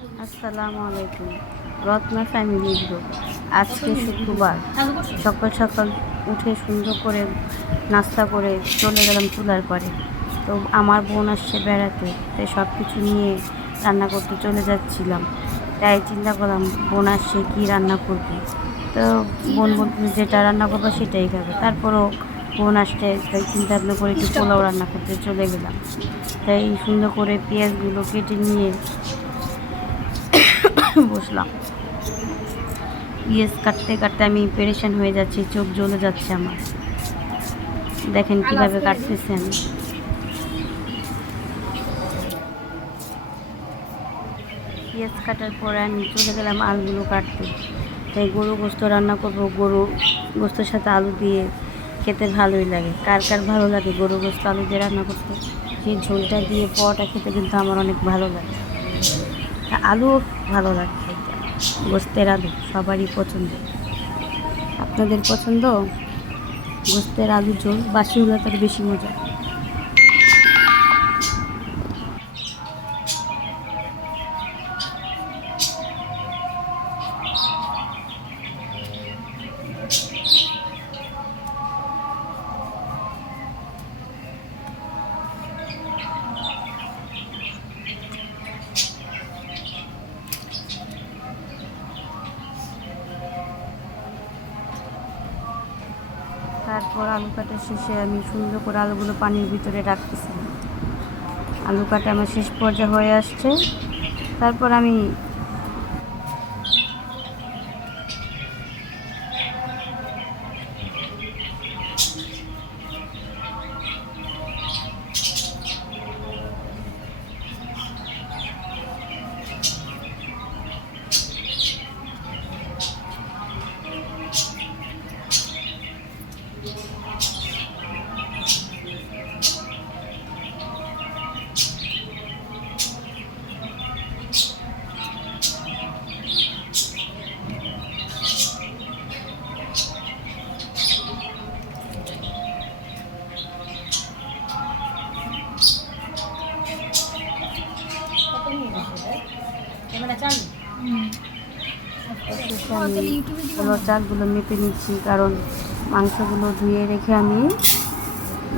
আসসালামু আলাইকুম। Ratna family group. আজকে শুক্রবার সকাল সকাল উঠে সুন্দর করে নাস্তা করে চলে গেলাম চুলার পাড়ে। তো আমার বোন আসছে বেড়াতে, তাই সব কিছু নিয়ে রান্না করতে চলে যাচ্ছিলাম। তাই চিন্তা করলাম বোন আসছে কী রান্না করবে। তো বোন বলতে যেটা রান্না করবো সেটাই খাবে। তারপরও বোন আসছে, তাই চিন্তা ভাবনা করে একটু পোলাও রান্না করতে চলে গেলাম। তাই সুন্দর করে পেঁয়াজগুলো কেটে নিয়ে বসলাম। পেঁয়াজ কাটতে কাটতে আমি পেরেশান হয়ে যাচ্ছি, চোখ জ্বলে যাচ্ছে আমার। দেখেন কিভাবে কাটতেছি আমি। পেঁয়াজ কাটার পরে আমি চলে গেলাম আলুগুলো কাটতে। তাই গরু গোস্ত রান্না করবো। গরু গোস্তের সাথে আলু দিয়ে খেতে ভালোই লাগে। কার কার ভালো লাগে গরু গোস্ত আলু দিয়ে রান্না করতে? সেই ঝোলটা দিয়ে পরোটা খেতে কিন্তু আমার অনেক ভালো লাগে। আলুও ভালো লাগে খাইতে। গোস্তের আলু সবারই পছন্দ। আপনাদের পছন্দ? গোস্তের আলু ঝোল বাসি হলে তার বেশি মজা। তারপর আলু কাটা শেষে আমি সুন্দর করে আলুগুলো পানির ভিতরে রাখতেছি। আলু কাটা আমার শেষ পর্যায়ে হয়ে আসছে। তারপর আমি পোলাও চালগুলো মেপে নিচ্ছি, কারণ মাংসগুলো ধুয়ে রেখে আমি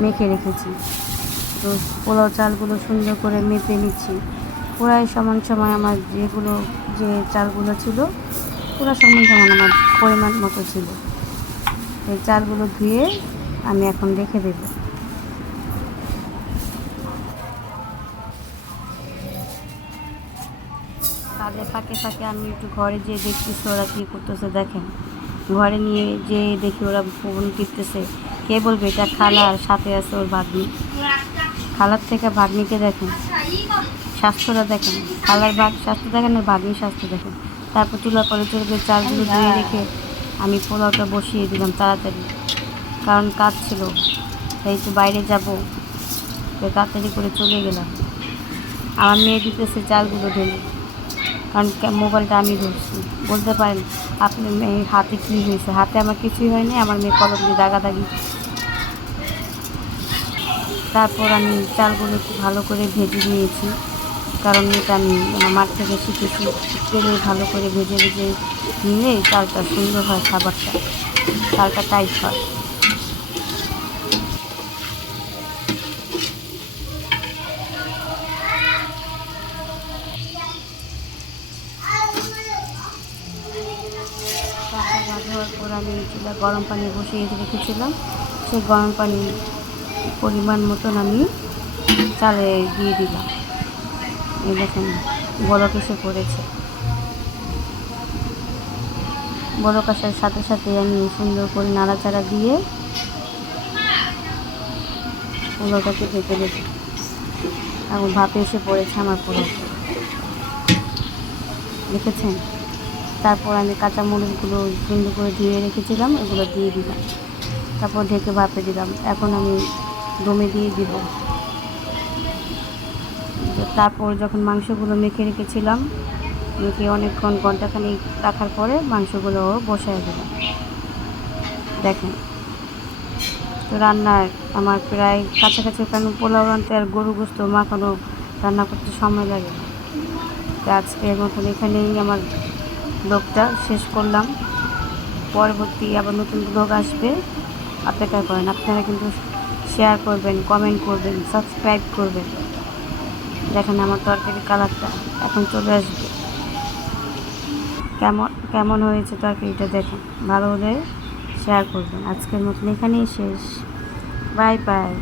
মেখে রেখেছি। তো পোলাও চালগুলো সুন্দর করে মেপে নিচ্ছি। পুরাই সমান সমান আমার যে চালগুলো ছিল পুরো সমান সমান আমার পরিমাণ মতো ছিল। এই চালগুলো ধুয়ে আমি এখন রেখে দেবো। কাজে ফাঁকে ফাঁকে আমি একটু ঘরে যেয়ে দেখতেছি ওরা কী করতেছে। দেখেন, ঘরে নিয়ে যেয়ে দেখি ওরা ফোন টিপতেছে। কে বলবে এটা খালা, আর সাথে আছে ওর ভাগ্নি। খালার থেকে ভাগ্নিকে দেখেন, স্বাস্থ্যটা দেখেন। খালার স্বাস্থ্য দেখেন আর ভাগ্নির স্বাস্থ্য দেখেন। তারপর চুলা করে চলে চালগুলো ধুয়ে রেখে আমি পোলাওটা বসিয়ে দিলাম তাড়াতাড়ি, কারণ কাজ ছিল। তাই তো বাইরে যাব, তাই তাড়াতাড়ি করে চলে গেলাম। আমার মেয়ে দিতেছে চালগুলো ঢেলে, কারণ মোবাইলটা আমি ধরছি। বলতে পারেন আপনি মেয়ের হাতে কী হয়েছে? হাতে আমার কিছুই হয়নি, আমার মেয়ে কলম দিয়ে দাগাদাগি। তারপর আমি চালগুলো একটু ভালো করে ভেজে নিয়েছি, কারণ এটা আমি আমার মাঠ থেকে শিখেছি। তেলে ভালো করে ভেজে ভেজে নিলে চালটা সুন্দর হয়, খাবারটা চালটা টাইট হয়। চালটা ভাজা হওয়ার পর আমি চুলা গরম পানি বসিয়ে রেখেছিলাম। সেই গরম পানি পরিমাণ মতন আমি চালে দিয়ে দিলাম। এই দেখেন বলক এসে পড়েছে। বলক আসার সাথে সাথে আমি সুন্দর করে নাড়াচাড়া দিয়ে পোলাওটাকে ঢেকে দেব। এখন ভাপে এসে পড়েছে আমার পোলাও, দেখেছেন? তারপর আমি কাঁচামরিচগুলো সুন্দর করে ধুয়ে রেখেছিলাম, এগুলো দিয়ে দিলাম। তারপর ঢেকে ভাপে দিলাম। এখন আমি দমে দিয়ে দিব। তারপর যখন মাংসগুলো মেখে রেখেছিলাম, মেখে অনেকক্ষণ ঘন্টাখানেক রাখার পরে মাংসগুলো বসায় দিলাম। দেখেন, তো রান্নার আমার প্রায় কাছাকাছি, কারণ পোলাও রানতে আর গরু গোস্ত মাখানো রান্না করতে সময় লাগে। তো আজকের মতন এখানেই আমার ব্লগটা শেষ করলাম। পরবর্তী আবার নতুন ব্লগ আসবে, অপেক্ষা করেন। আপনারা কিন্তু শেয়ার করবেন, কমেন্ট করবেন, সাবস্ক্রাইব করবেন। দেখেন আমার তরকারির কালারটা এখন চলে আসবে। কেমন কেমন হয়েছে তরকারিটা দেখেন। ভালো হলে শেয়ার করবেন। আজকের মতন এখানেই শেষ। Bye bye.